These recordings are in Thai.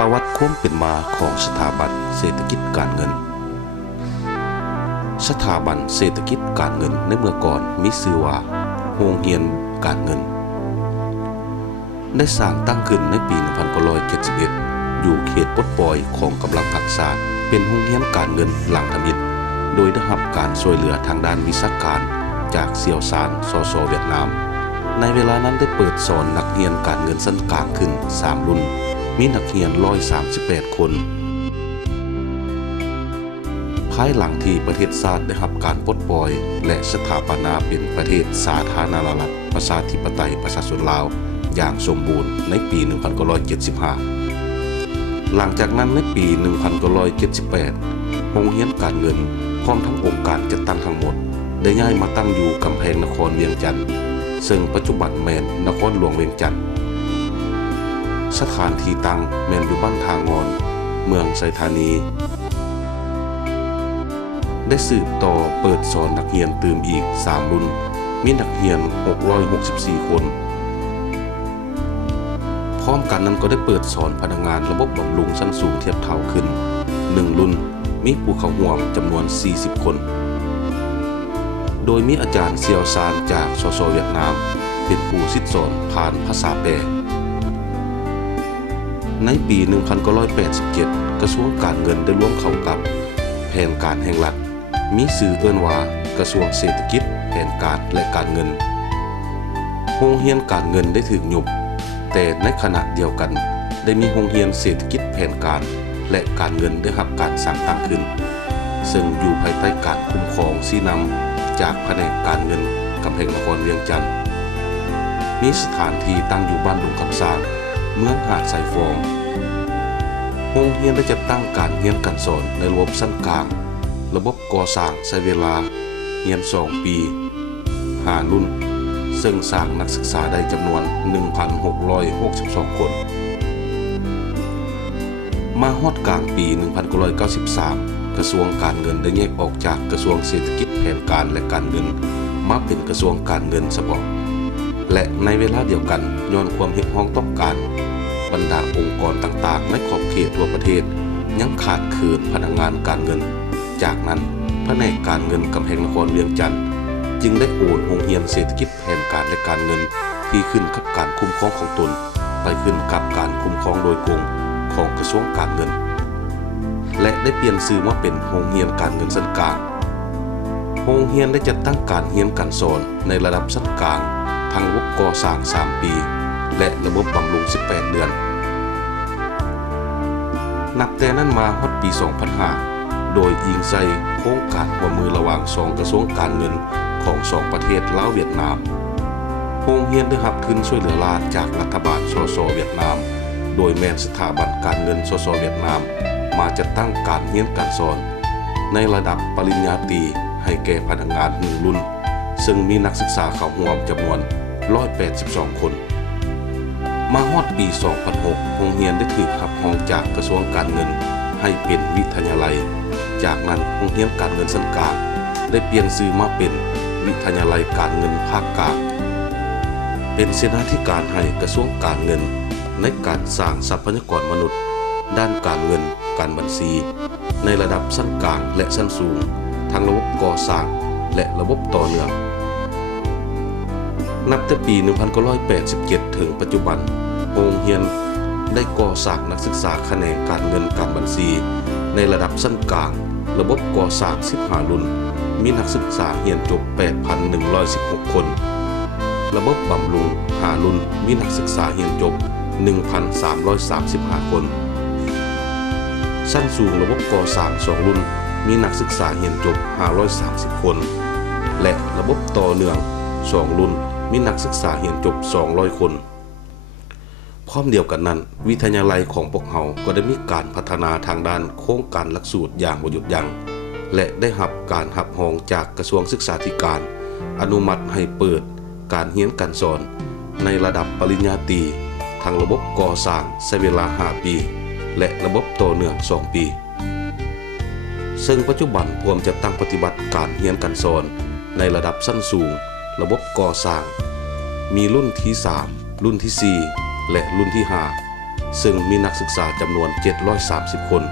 ประวัติความเป็นมาของสถาบันเศรษฐกิจการเงินสถาบันเศรษฐกิจการเงินในเมื่อก่อนมีชื่อว่าโรงเรียนการเงินได้สร้างตั้งขึ้นในปี 1971 อยู่เขตปลดปล่อยของกำลังหักษาเป็นโรงเรียนการเงินหลังทำอิฐโดยได้รับการช่วยเหลือทางด้านวิชาการจากเสี่ยวซานสสเวียดนามในเวลานั้นได้เปิดสอนนักเรียนการเงินชั้นกลางขึ้น3รุ่นมีนักเรียน138คนภายหลังที่ประเทศชาติได้รับการปลดปล่อยและสถาปนาเป็นประเทศสาธารณรัฐประชาธิปไตยประชาชนลาวอย่างสมบูรณ์ในปี 1975 หลังจากนั้นในปี 1978 โรงเรียนการเงินพร้อมทั้งองค์การจัดตั้งทั้งหมดได้ย้ายมาตั้งอยู่กำแพงนครเวียงจันทน์ซึ่งปัจจุบันแม่นนครหลวงเวียงจันทน์สถานที่ตั้งแม่นอยู่บ้านทางอนเมืองไซธานีได้สืบต่อเปิดสอนนักเรียนตื่มอีก3รุ่นมีนักเรียน664คนพร้อมกันนั้นก็ได้เปิดสอนพนักงานระบบบำรุงชั้นสูงเทียบเท่าขึ้น1รุ่นมีผู้เข้าร่วมจำนวน40คนโดยมีอาจารย์เซียวซานจากสสเวียดนามเป็นผู้สิทธิสอนผ่านภาษาแปลในปี 1987 กระทรวงการเงินได้ร่วมเข้ากับแผนการแห่งรัฐมีชื่อเอิ้นว่ากระทรวงเศรษฐกิจแผนการและการเงินโรงเรียนการเงินได้ถูกยุบแต่ในขณะเดียวกันได้มีโรงเรียนเศรษฐกิจแผนการและการเงินได้รับการสร้างตั้งขึ้นซึ่งอยู่ภายใต้การคุ้มครองชี้นำจากแผนกการเงินกำแพงนครเวียงจันทน์มีสถานที่ตั้งอยู่บ้านดงคำสร้างเมืองหาดสายฟองโรงเรียนได้จัดตั้งการเรียนการสอนในระบบชั้นกลางระบบก่อสร้างใช้เวลาเรียน2 ปี5รุ่นซึ่งสร้างนักศึกษาได้จำนวน 1,662 คนมาฮอดกลางปี 1993 กระทรวงการเงินได้แยกออกจากกระทรวงเศรษฐกิจแผนการและการเงินมาเป็นกระทรวงการเงินเฉพาะและในเวลาเดียวกันย้อนความเรียกร้องต้องการบรรดาองค์กรต่างๆในขอบเขตทั่วประเทศยังขาดเขินพนักงานการเงินจากนั้นแผนกการเงินกำแพงนครเวียงจันทน์จึงได้โอนโรงเรียนเศรษฐกิจแผนการและการเงินที่ขึ้นกับการคุ้มครองของตนไปขึ้นกับการคุ้มครองโดยกงของกระทรวงการเงินและได้เปลี่ยนชื่อมาเป็นโรงเรียนการเงินชั้นกลางโรงเรียนได้จัดตั้งการเรียนการสอนในระดับชั้นกลางทั้งระบบก่อสร้าง3 ปีและระบบบำรุง18 เดือนนับแต่นั้นมาฮอดปี 2005 โดยอิงใส่โครงการร่วมมือระหว่าง2กระทรวงการเงินของ2ประเทศลาวเวียดนามโรงเรียนได้รับทุนช่วยเหลือราชจากรัฐบาลสสเวียดนามโดยแม่นสถาบันการเงินสสเวียดนามมาจัดตั้งการเรียนการสอนในระดับปริญญาตรีให้แก่พนักงาน1รุ่นซึ่งมีนักศึกษาเข้าร่วมจำนวน182 คนมาฮอดปี 2006 โรงเรียนได้ถูกรับรองจากกระทรวงการเงินให้เป็นวิทยาลัยจากนั้นโรงเรียนการเงินชั้นกลางได้เปลี่ยนชื่อมาเป็นวิทยาลัยการเงินภาคกลางเป็นเสนาธิการให้กระทรวงการเงินในการสร้างทรัพยากรมนุษย์ด้านการเงินการบัญชีในระดับชั้นกลางและชั้นสูงทั้งระบบก่อสร้างและระบบต่อเนื่องนับแต่ปี 1987 ถึงปัจจุบันโรงเรียนได้ก่อสร้างนักศึกษาแขนงการเงินการบัญชีในระดับชั้นกลางระบบก่อสร้าง15 รุ่นมีนักศึกษาเรียนจบ 8,116 คนระบบบำรุง5 รุ่นมีนักศึกษาเรียนจบ 1,335 คนชั้นสูงระบบก่อสร้าง2 รุ่นมีนักศึกษาเรียนจบ530 คนและระบบต่อเนื่อง2 รุ่นมีนักศึกษาเรียนจบ200 คนพร้อมเดียวกันนั้นวิทยาลัยของพวกเราก็ได้มีการพัฒนาทางด้านโครงการหลักสูตรอย่างบ่หยุดยั้งและได้รับการรับรองจากกระทรวงศึกษาธิการอนุมัติให้เปิดการเรียนการสอนในระดับปริญญาตรีทั้งระบบก่อสร้างใช้เวลา5 ปีและระบบต่อเนื่อง2 ปีซึ่งปัจจุบันพร้อมจะตั้งปฏิบัติการเรียนการสอนในระดับชั้นสูงระบบก่อสร้างมีรุ่นที่3รุ่นที่4และรุ่นที่5 ซึ่งมีนักศึกษาจำนวน730คน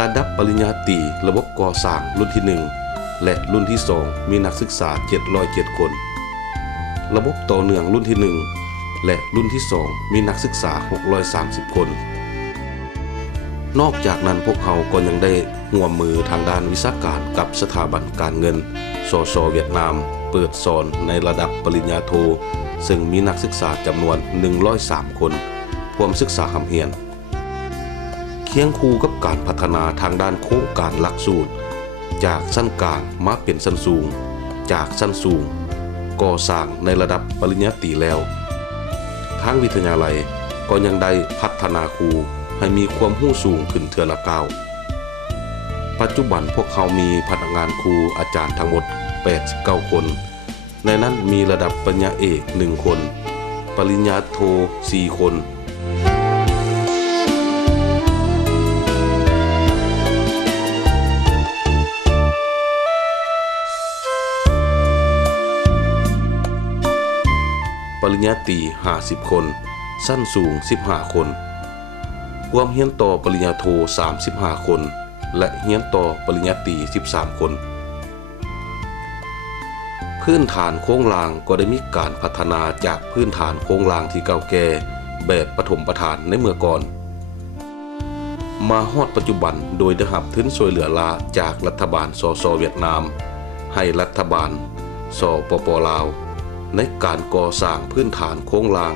ระดับปริญญาตรีระบบก่อสร้างรุ่นที่1และรุ่นที่2มีนักศึกษา707คนระบบต่อเนื่องรุ่นที่1และรุ่นที่2มีนักศึกษา630คนนอกจากนั้นพวกเขาก็ยังได้ร่วมมือทางด้านวิชาการกับสถาบันการเงินสสเวียดนามเปิดสอนในระดับปริญญาโทซึ่งมีนักศึกษาจำนวน103คนพร้อมศึกษาหำเฮียนเคียงคู่กับการพัฒนาทางด้านโครงการหลักสูตรจากชั้นกลางมาเป็นชั้นสูงจากชั้นสูงก่อสร้างในระดับปริญญาตรีแล้วทางวิทยาลัยก็ยังได้พัฒนาครูให้มีความรู้สูงขึ้นเทื่อละก้าวปัจจุบันพวกเขามีพนักงานครูอาจารย์ทั้งหมด89คนในนั้นมีระดับปริญญาเอก1คนปริญญาโท4คนปริญญาตรี50คนชั้นสูง15คนความเรียนต่อปริญญาโท35คนและเรียนต่อปริญญาตรี13คนพื้นฐานโครงรางก็ได้มีการพัฒนาจากพื้นฐานโครงรางที่เก่าแก่แบบปฐมประธานในเมื่อก่อนมาฮอดปัจจุบันโดยได้รับทุนช่วยเหลือลาจากรัฐบาลสสเวียดนามให้รัฐบาลสปป.ลาวในการก่อสร้างพื้นฐานโครงราง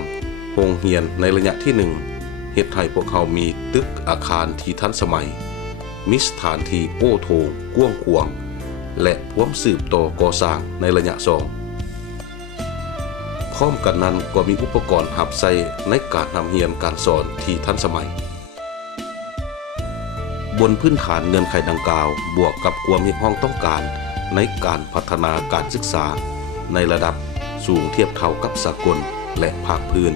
โรงเรียนในระยะที่1เฮ็ดให้พวกเขามีตึกอาคารที่ทันสมัยมีสถานที่โอ้โถงกว้างขวางและพร้อมสืบต่อก่อสร้างในระยะ2พร้อมกันนั้นก็มีอุปกรณ์หับใส่ในการนำเรียนการสอนที่ทันสมัยบนพื้นฐานเงื่อนไขดังกล่าวบวกกับความเรียกร้องต้องการในการพัฒนาการศึกษาในระดับสูงเทียบเท่ากับสากลและภาคพื้น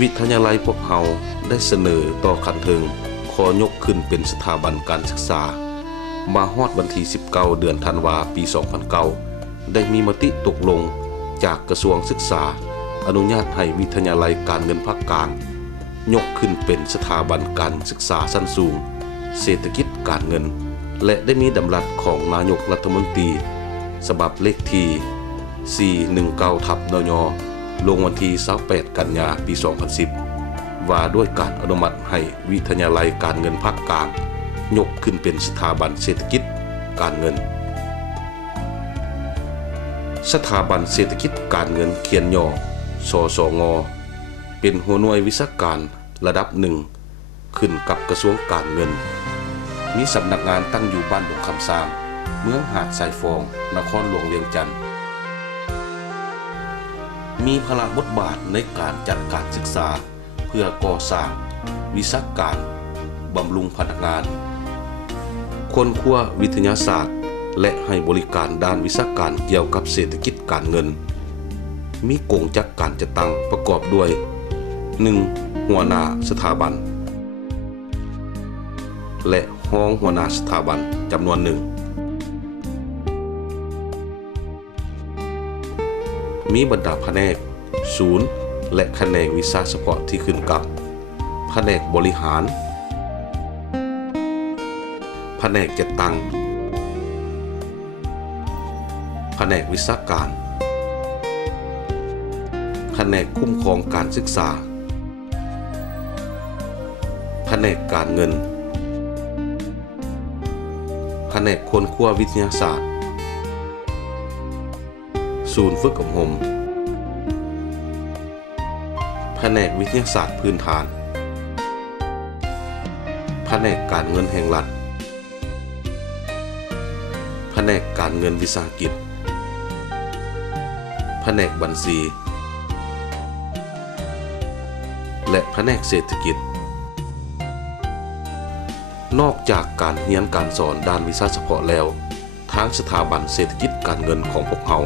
วิทยาลัยพวกเขาได้เสนอต่อคันเทิงขอยกขึ้นเป็นสถาบันการศึกษามาฮอดวันที่19เดือนธันวาคมปี2009ได้มีมติตกลงจากกระทรวงศึกษาอนุญาตให้วิทยาลัยการเงินภาคกลางยกขึ้นเป็นสถาบันการศึกษาชั้นสูงเศรษฐกิจการเงินและได้มีดำรัสของนายกรัฐมนตรีฉบับเลขที่419/นย.ลงวันที่28กันยายนปี2010ว่าด้วยการอนุมัติให้วิทยาลัยการเงินภาคกลางยกขึ้นเป็นสถาบันเศรษฐกิจการเงินสถาบันเศรษฐกิจการเงินเขียนย่อสสง.เป็นหัวหน่วยวิชาการระดับ1ขึ้นกับกระทรวงการเงินมีสำนักงานตั้งอยู่บ้านดงคำสร้างเมืองหาดทรายฟองนครหลวงเวียงจันทน์มีพละบทบาทในการจัดการศึกษาเพื่อก่อสร้างวิชาการบำรุงพนักงานค้นคว้าวิทยาศาสตร์และให้บริการด้านวิชาการเกี่ยวกับเศรษฐกิจการเงินมีกงจักการจัดตั้งประกอบด้วย 1. หัวหน้าสถาบันและรองหัวหน้าสถาบันจำนวน1มีบรรดาแผนกศูนย์และแขนงวิชาเฉพาะที่ขึ้นกับแผนกบริหารแผนกจัดตั้งแผนกวิชาการแผนกคุ้มครองการศึกษาแผนกการเงินแผนกค้นคว้าวิทยาศาสตร์ศูนย์ฝึกอบรมแผนกวิทยาศาสตร์พื้นฐานแผนกการเงินแห่งรัฐแผนกการเงินวิสาหกิจแผนกบัญชีและแผนกเศรษฐกิจนอกจากการเรียนการสอนด้านวิชาเฉพาะแล้วทางสถาบันเศรษฐกิจการเงินของพวกเขา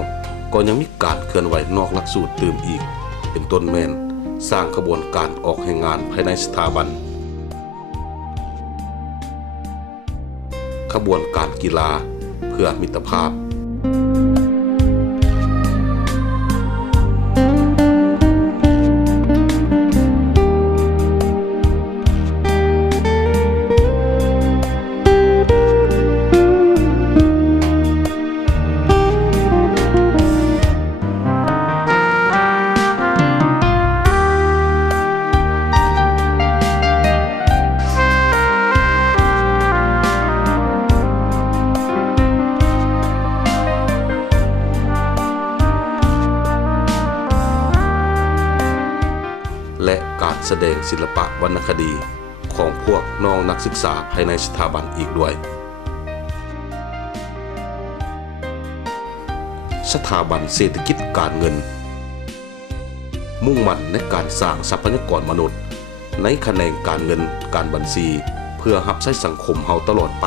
ก็ยังมีการเคลื่อนไหวนอกหลักสูตรตื่มอีกเป็นต้นแม่นสร้างขบวนการออกแห่งงานภายในสถาบันขบวนการกีฬาเพื่อมิตรภาพ และการแสดงศิลปะวรรณคดีของพวกน้องนักศึกษาภายในสถาบันอีกด้วยสถาบันเศรษฐกิจการเงินมุ่งมั่นในการสร้างทรัพยากรมนุษย์ในแขนงการเงินการบัญชีเพื่อรับใช้สังคมเฮาตลอดไป